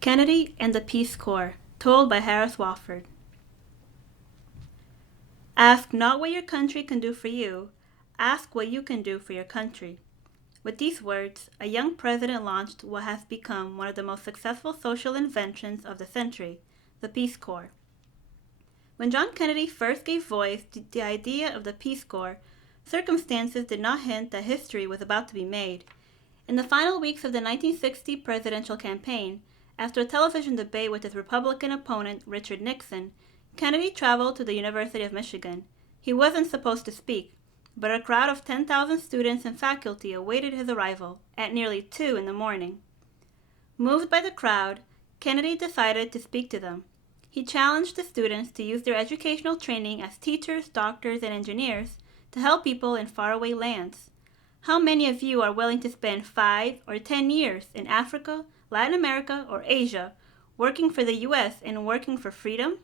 Kennedy and the Peace Corps, told by Harris Wofford. Ask not what your country can do for you, ask what you can do for your country. With these words, a young president launched what has become one of the most successful social inventions of the century, the Peace Corps. When John Kennedy first gave voice to the idea of the Peace Corps, circumstances did not hint that history was about to be made. In the final weeks of the 1960 presidential campaign, after a television debate with his Republican opponent, Richard Nixon, Kennedy traveled to the University of Michigan. He wasn't supposed to speak, but a crowd of 10,000 students and faculty awaited his arrival at nearly 2 in the morning. Moved by the crowd, Kennedy decided to speak to them. He challenged the students to use their educational training as teachers, doctors, and engineers to help people in faraway lands. How many of you are willing to spend 5 or 10 years in Africa, Latin America, or Asia, working for the U.S. and working for freedom?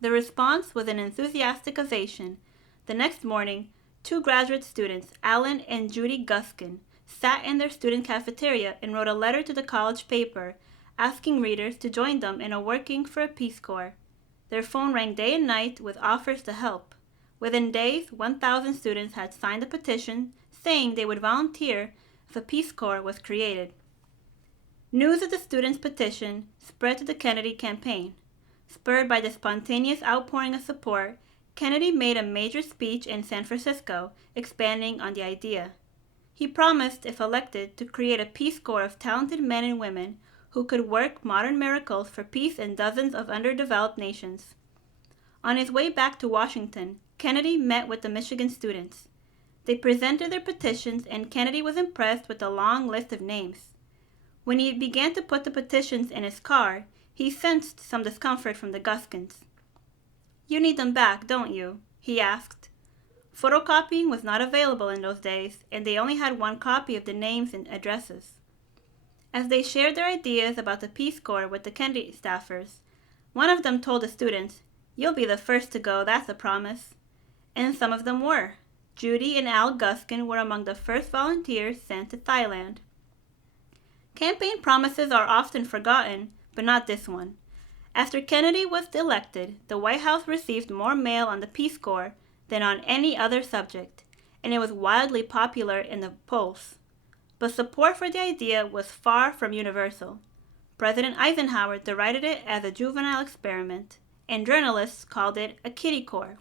The response was an enthusiastic ovation. The next morning, 2 graduate students, Alan and Judy Guskin, sat in their student cafeteria and wrote a letter to the college paper asking readers to join them in a working for a Peace Corps. Their phone rang day and night with offers to help. Within days, 1,000 students had signed a petition saying they would volunteer if a Peace Corps was created. News of the students' petition spread to the Kennedy campaign. Spurred by the spontaneous outpouring of support, Kennedy made a major speech in San Francisco expanding on the idea. He promised, if elected, to create a Peace Corps of talented men and women who could work modern miracles for peace in dozens of underdeveloped nations. On his way back to Washington, Kennedy met with the Michigan students. They presented their petitions, and Kennedy was impressed with the long list of names. When he began to put the petitions in his car, he sensed some discomfort from the Guskins. "You need them back, don't you?" he asked. Photocopying was not available in those days, and they only had one copy of the names and addresses. As they shared their ideas about the Peace Corps with the Kennedy staffers, one of them told the students, "You'll be the first to go, that's a promise." And some of them were. Judy and Al Guskin were among the first volunteers sent to Thailand. Campaign promises are often forgotten, but not this one. After Kennedy was elected, the White House received more mail on the Peace Corps than on any other subject, and it was wildly popular in the polls. But support for the idea was far from universal. President Eisenhower derided it as a juvenile experiment, and journalists called it a kiddie corps.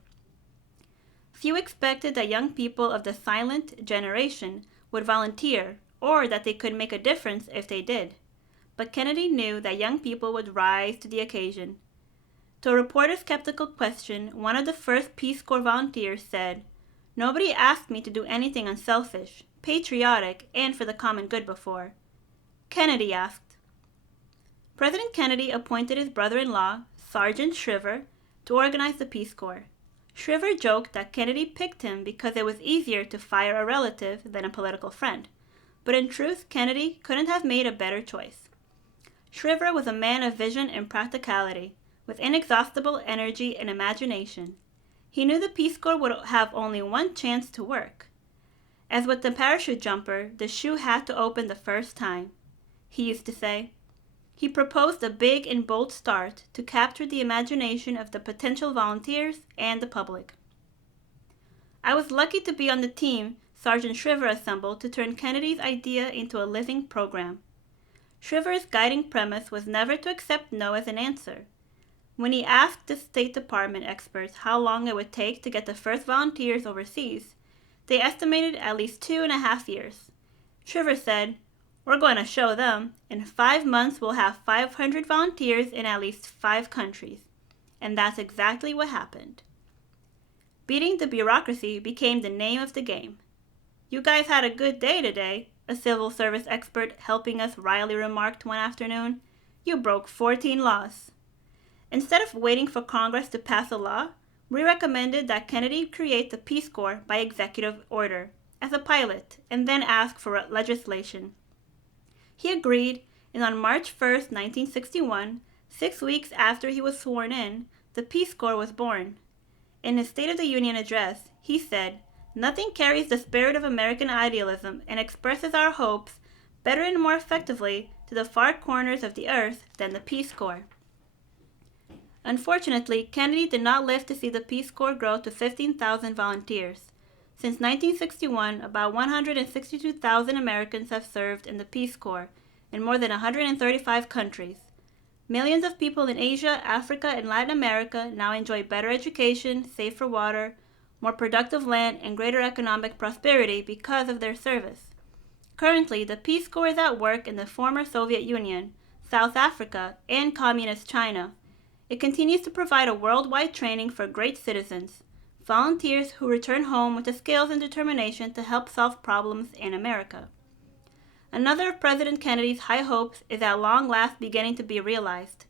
Few expected that young people of the silent generation would volunteer, or that they could make a difference if they did. But Kennedy knew that young people would rise to the occasion. To a reporter's skeptical question, one of the first Peace Corps volunteers said, "Nobody asked me to do anything unselfish, patriotic, and for the common good before." Kennedy asked. President Kennedy appointed his brother-in-law, Sergeant Shriver, to organize the Peace Corps. Shriver joked that Kennedy picked him because it was easier to fire a relative than a political friend. But in truth, Kennedy couldn't have made a better choice. Shriver was a man of vision and practicality, with inexhaustible energy and imagination. He knew the Peace Corps would have only one chance to work. As with the parachute jumper, the shoe had to open the first time, he used to say. He proposed a big and bold start to capture the imagination of the potential volunteers and the public. I was lucky to be on the team Sergeant Shriver assembled to turn Kennedy's idea into a living program. Shriver's guiding premise was never to accept no as an answer. When he asked the State Department experts how long it would take to get the first volunteers overseas, they estimated at least 2.5 years. Shriver said, "We're going to show them. In 5 months, we'll have 500 volunteers in at least 5 countries." And that's exactly what happened. Beating the bureaucracy became the name of the game. "You guys had a good day today," a civil service expert helping us wryly remarked one afternoon. "You broke 14 laws." Instead of waiting for Congress to pass a law, we recommended that Kennedy create the Peace Corps by executive order, as a pilot, and then ask for legislation. He agreed, and on March 1, 1961, 6 weeks after he was sworn in, the Peace Corps was born. In his State of the Union address, he said, "Nothing carries the spirit of American idealism and expresses our hopes better and more effectively to the far corners of the earth than the Peace Corps. Unfortunately, Kennedy did not live to see the Peace Corps grow to 15,000 volunteers. Since 1961, about 162,000 Americans have served in the Peace Corps in more than 135 countries. Millions of people in Asia, Africa, and Latin America now enjoy better education, safer water, more productive land, and greater economic prosperity because of their service. Currently, the Peace Corps is at work in the former Soviet Union, South Africa, and Communist China. It continues to provide a worldwide training for great citizens, volunteers who return home with the skills and determination to help solve problems in America. Another of President Kennedy's high hopes is at long last beginning to be realized.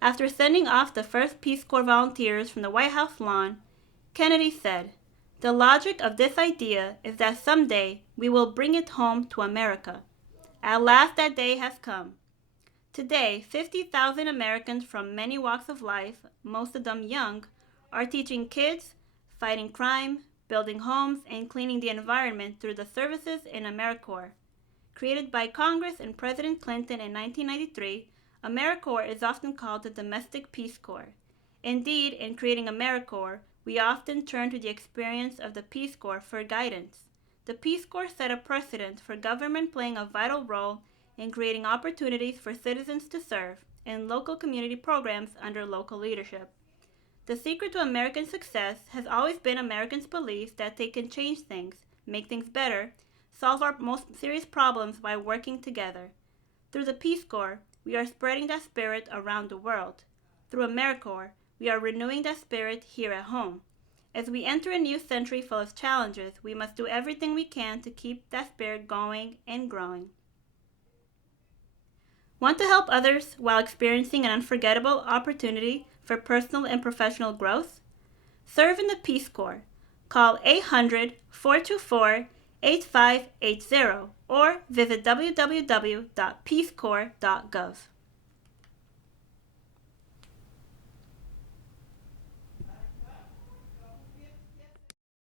After sending off the first Peace Corps volunteers from the White House lawn, Kennedy said, "The logic of this idea is that someday we will bring it home to America. At last that day has come." Today, 50,000 Americans from many walks of life, most of them young, are teaching kids, fighting crime, building homes, and cleaning the environment through the services in AmeriCorps. Created by Congress and President Clinton in 1993, AmeriCorps is often called the Domestic Peace Corps. Indeed, in creating AmeriCorps, we often turn to the experience of the Peace Corps for guidance. The Peace Corps set a precedent for government playing a vital role in creating opportunities for citizens to serve in local community programs under local leadership. The secret to American success has always been Americans' belief that they can change things, make things better, solve our most serious problems by working together. Through the Peace Corps, we are spreading that spirit around the world. Through AmeriCorps, we are renewing that spirit here at home. As we enter a new century full of challenges, we must do everything we can to keep that spirit going and growing. Want to help others while experiencing an unforgettable opportunity for personal and professional growth? Serve in the Peace Corps. Call 800-424-8580 or visit www.peacecorps.gov.